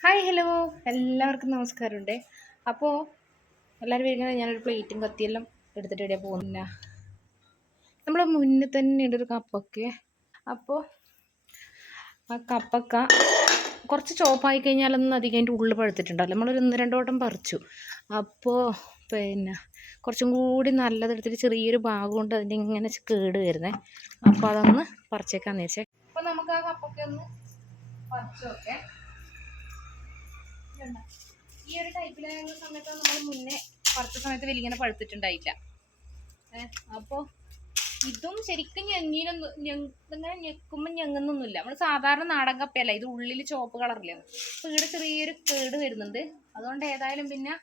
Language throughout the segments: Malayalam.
Hi hello. എല്ലാവർക്കും നമസ്കാരമുണ്ട്. അപ്പോൾ എല്ലാവരും വരുന്നത് ഞാനൊരു പ്ലേറ്റും കത്തിയെല്ലാം എടുത്തിട്ട് ഇവിടെ പോകുന്നില്ല നമ്മൾ മുന്നിൽ തന്നെ ഒരു കപ്പൊക്കെ. അപ്പോൾ ആ കപ്പക്ക കുറച്ച് ചോപ്പായി കഴിഞ്ഞാലൊന്നും അധികം അതിന്റെ ഉള്ളിൽ പഴുത്തിട്ടുണ്ടാവില്ല. നമ്മളൊരു ഒന്ന് രണ്ട് വട്ടം പറിച്ചു. അപ്പോൾ പിന്നെ കുറച്ചും കൂടി നല്ലതെടുത്തിട്ട് ചെറിയൊരു ഭാഗം കൊണ്ട് അതിന്റെ ഇങ്ങനെ കേട് വരുന്നത് അപ്പോൾ അതൊന്ന് പറിച്ചേക്കാന്ന് വെച്ചേ അപ്പോൾ നമുക്ക് ആ കപ്പൊക്കെ ഒന്ന് പറിച്ചു നോക്കേ. ഇതുണ്ടോ? ഈ ഒരു ടൈപ്പിലായിരുന്ന സമയത്ത് നമ്മൾ മുന്നേ പറിച്ച സമയത്ത് വലിങ്ങനെ പഴുത്തിട്ടുണ്ടായില്ല. ഏഹ് അപ്പോൾ ഇതും ശരിക്കും ഞെങ്ങിനൊന്നും ഇങ്ങനെ ഞെക്കുമ്പോൾ ഞെങ്ങുന്നൊന്നുമില്ല. നമ്മൾ സാധാരണ നാടൻ കപ്പയല്ല ഇത് ഉള്ളിൽ ചോപ്പ് കളറില്ലേ അപ്പോൾ ഇവിടെ ചെറിയൊരു കേട് വരുന്നുണ്ട്. അതുകൊണ്ട് ഏതായാലും പിന്നെ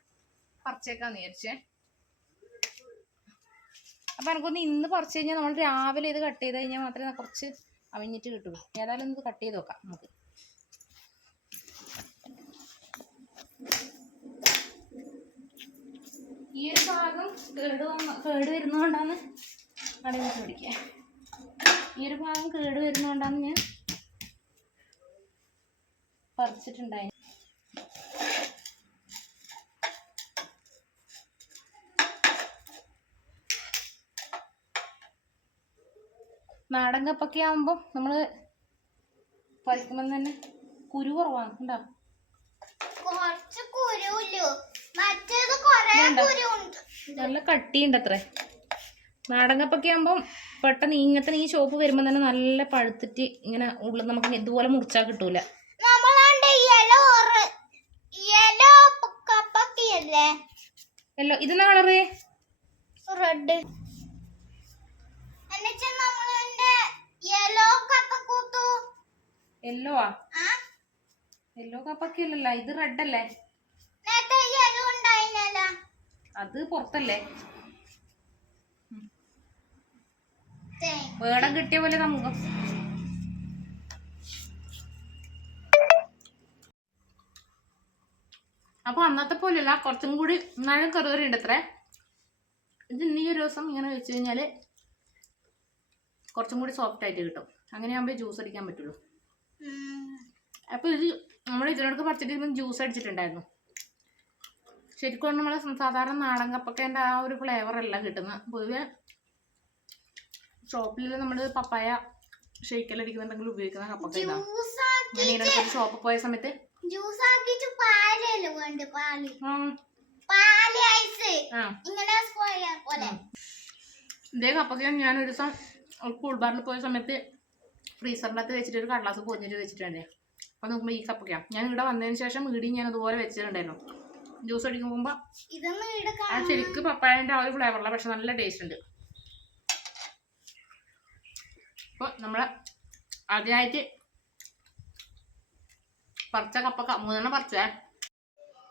പറിച്ചേക്കാന്ന് വിചാരിച്ചേ. അപ്പം എനിക്കൊന്ന് ഇന്ന് പറിച്ചു കഴിഞ്ഞാൽ നമ്മൾ രാവിലെ ഇത് കട്ട് ചെയ്ത് കഴിഞ്ഞാൽ മാത്രമേ കുറച്ച് അവിഞ്ഞിട്ട് കിട്ടുള്ളൂ ഏതായാലും ഇത് കട്ട് ചെയ്ത് നോക്കാം നമുക്ക്. ഈ ഒരു ഭാഗം കേട് കേട് വരുന്നതുകൊണ്ടാണ് അടയിട്ട് പിടിക്കുക ഈ ഒരു ഭാഗം കേട് വരുന്നതുകൊണ്ടാണ് ഞാൻ പറിച്ചിട്ടുണ്ടായി നാടൻ കപ്പൊക്കെ ആകുമ്പോൾ നമ്മൾ പറിക്കുമ്പോൾ തന്നെ കുരു കുറവാണ്. ഉണ്ടോ നല്ല കട്ടിയുണ്ട് അത്രേ നാടൻ കപ്പൊക്കെ ആകുമ്പം പെട്ടെന്ന് ഇങ്ങനത്തെ ഈ ഷോപ്പ് വരുമ്പോൾ തന്നെ നല്ല പഴുത്തിട്ട് ഇങ്ങനെ ഉള്ളിൽ നമുക്ക് ഇതുപോലെ മുറിച്ചാൽ കിട്ടൂല. യെല്ലോ ഇതെന്നാ കളറ്? റെഡ്. യെല്ലോ ആ? യെല്ലോ കപ്പൊക്കെ അല്ലല്ലോ ഇത് റെഡ് അല്ലേ? അത് പുറത്തല്ലേ? വേടം കിട്ടിയ പോലെ നമുക്ക്. അപ്പൊ അന്നത്തെ പോലെയല്ല കുറച്ചും കൂടി നല്ല കറുകറി ഉണ്ട് അത്രേ. ഇത് ഇനി ഒരു ദിവസം ഇങ്ങനെ വെച്ച് കഴിഞ്ഞാൽ കുറച്ചും കൂടി സോഫ്റ്റ് ആയിട്ട് കിട്ടും. അങ്ങനെയാകുമ്പോൾ ജ്യൂസ് അടിക്കാൻ പറ്റുള്ളൂ. അപ്പോൾ ഇത് നമ്മൾ ഇതിനോടൊക്കെ പറിച്ചിട്ട് ജ്യൂസ് അടിച്ചിട്ടുണ്ടായിരുന്നു. ശരിക്കും നമ്മളെ സാധാരണ നാടൻ കപ്പക്കേന്റെ ആ ഒരു ഫ്ലേവർ അല്ല കിട്ടുന്നത് പൊതുവെ ഷോപ്പിൽ നമ്മൾ പപ്പായ ഷെയ്ക്കലടിക്കുന്നുണ്ടെങ്കിൽ ഉപയോഗിക്കുന്ന കപ്പക്ക ഞാൻ ഇതിനടുത്ത് ഷോപ്പിൽ പോയ സമയത്ത് ഇതേ കപ്പക്ക ഞാൻ ഒരു ദിവസം കൂൾബാറിൽ പോയ സമയത്ത് ഫ്രീസറിനകത്ത് വെച്ചിട്ട് ഒരു കടലാസ് പൊതിഞ്ഞിട്ട് വെച്ചിട്ടുണ്ടേ അപ്പൊ നോക്കുമ്പോൾ ഈ കപ്പക്കയാണ് ഞാൻ ഇവിടെ വന്നതിന് ശേഷം ഇടി ഞാൻ അതുപോലെ വെച്ചിട്ടുണ്ടായിരുന്നു. ജ്യൂസ് അടിക്കുമ്പോൾ ഇതൊന്നും ഇവിടെ ആ കാണാൻ ശരിക്കും പപ്പായന്റെ ആ ഒരു ഫ്ലേവറില്ല പക്ഷെ നല്ല ടേസ്റ്റ് ഉണ്ട്. അപ്പോൾ നമ്മൾ ആദ്യമായിട്ട് പറിച്ച കപ്പക്ക മൂന്നെണ്ണം പറിച്ചേ.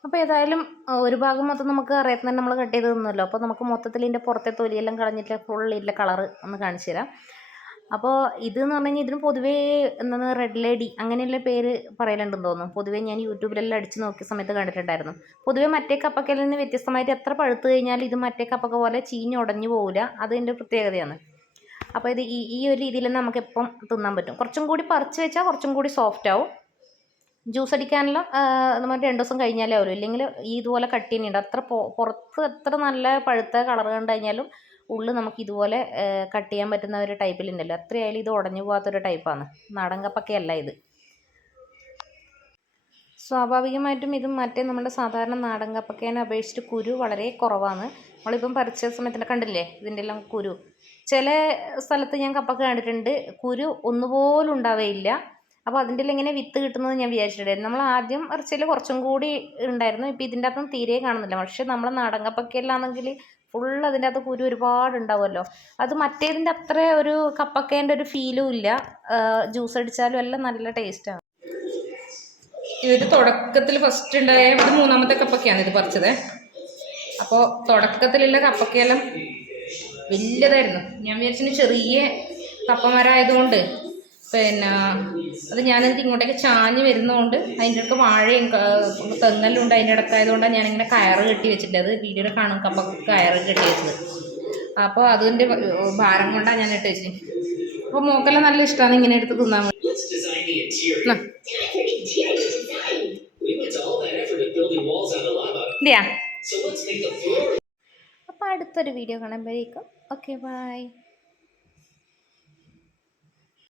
അപ്പോൾ ഏതായാലും ഒരു ഭാഗം മൊത്തം നമുക്ക് അറിയാത്ത തന്നെ നമ്മൾ കട്ട് ചെയ്ത് തന്നല്ലോ. അപ്പോൾ നമുക്ക് മൊത്തത്തിൽ ഇതിന്റെ പുറത്തെ തൊലിയെല്ലാം കളഞ്ഞിട്ട് ഫുൾ ഇതിന്റെ കളർ ഒന്ന് കാണിച്ചു തരാം. അപ്പോൾ ഇത് എന്ന് പറഞ്ഞു ഇതിന് പൊതുവേ എന്താണ് റെഡ് ലേഡി അങ്ങനെയുള്ള പേര് പറയലുണ്ടെന്ന് തോന്നുന്നു. പൊതുവേ ഞാൻ യൂട്യൂബിലെല്ലാം അടിച്ച് നോക്കിയ സമയത്ത് കണ്ടിട്ടുണ്ടായിരുന്നു. പൊതുവേ മറ്റേ കപ്പക്കയിൽ നിന്ന് വ്യത്യസ്തമായിട്ട് എത്ര പഴുത്തു കഴിഞ്ഞാൽ ഇത് മറ്റേ കപ്പക്ക പോലെ ചീഞ്ഞ് ഉടഞ്ഞു പോകില്ല അതിന്റെ പ്രത്യേകതയാണ്. അപ്പോൾ ഇത് ഈ ഈ ഒരു രീതിയിൽ നമുക്ക് എപ്പം തിന്നാൻ പറ്റും. കുറച്ചും കൂടി പറിച്ച് വെച്ചാൽ കുറച്ചും കൂടി സോഫ്റ്റ് ആവും. ജ്യൂസ് അടിക്കാനെല്ലാം നമ്മൾ രണ്ട് ദിവസം കഴിഞ്ഞാലേ ആവുള്ളൂ. ഇല്ലെങ്കിൽ ഇതുപോലെ കട്ടിയുണ്ട് അത്ര പുറത്ത് എത്ര നല്ല പഴുത്ത കളർ കണ്ടു കഴിഞ്ഞാലും ഉള്ളിൽ നമുക്ക് ഇതുപോലെ കട്ട് ചെയ്യാൻ പറ്റുന്ന ഒരു ടൈപ്പിലുണ്ടല്ലോ എത്രയായാലും ഇത് ഉടഞ്ഞു പോകാത്തൊരു ടൈപ്പാണ് നാടൻ കപ്പൊക്കെയല്ല ഇത്. സ്വാഭാവികമായിട്ടും ഇത് മറ്റേ നമ്മുടെ സാധാരണ നാടൻ കപ്പക്കേനെ അപേക്ഷിച്ചിട്ട് കുരു വളരെ കുറവാണ്. നമ്മളിപ്പം പറിച്ച സമയത്തിന് കണ്ടില്ലേ? ഇതിന്റെ എല്ലാം കുരു. ചില സ്ഥലത്ത് ഞാൻ കപ്പക്ക കണ്ടിട്ടുണ്ട്. കുരു ഒന്നുപോലും ഉണ്ടാവേയില്ല. അപ്പോൾ അതിന്റെ ഇങ്ങനെ വിത്ത് കിട്ടുന്നത് ഞാൻ വിചാരിച്ചിട്ടുണ്ടായിരുന്നു. നമ്മൾ ആദ്യം ഇറച്ചിയിൽ കുറച്ചും കൂടി ഉണ്ടായിരുന്നു. ഇപ്പോൾ ഇതിന്റെ അകത്തും തീരെ കാണുന്നില്ല. പക്ഷേ നമ്മൾ നാടൻ കപ്പക്കയിലാണെങ്കിൽ ഫുൾ അതിന്റെ അകത്ത് കുരു ഒരുപാട് അത് മറ്റേതിന്റെ അത്ര ഒരു കപ്പക്കേന്റെ ഒരു ഫീലും ഇല്ല. ജ്യൂസ് അടിച്ചാലും എല്ലാം നല്ല ടേസ്റ്റാണ് ഇത് തുടക്കത്തിൽ ഫസ്റ്റ് ഉണ്ടായ ഇത് മൂന്നാമത്തെ കപ്പക്കയാണ് ഇത് പറിച്ചത്. അപ്പോൾ തുടക്കത്തിലുള്ള കപ്പക്കയെല്ലാം വലിയതായിരുന്നു. ഞാൻ വിചാരിച്ചു ചെറിയ കപ്പമരായതുകൊണ്ട് പിന്നെ അത് ഞാനെന്ത് ഇങ്ങോട്ടേക്ക് ചാഞ്ഞ് വരുന്നതുകൊണ്ട് അതിന്റെ അടുത്ത് വാഴയും തെങ്ങലും ഉണ്ട് അതിന്റെ അടുത്തായതുകൊണ്ടാണ് ഞാനിങ്ങനെ കയറ് കെട്ടി വെച്ചിട്ടുണ്ട് അത് വീഡിയോയിൽ കാണും കപ്പക്ക് കയറ് കെട്ടി വെച്ചത്. അപ്പോൾ അതിന്റെ ഭാരം കൊണ്ടാണ് ഞാൻ ഇട്ട് വെച്ചത് അപ്പോൾ മോക്കെല്ലാം നല്ല ഇഷ്ടമാണ് ഇങ്ങനെ എടുത്ത് തിന്നാൻ ഇല്ലയാ അപ്പോൾ അടുത്തൊരു വീഡിയോ കാണുമ്പോഴേക്കും. Okay bye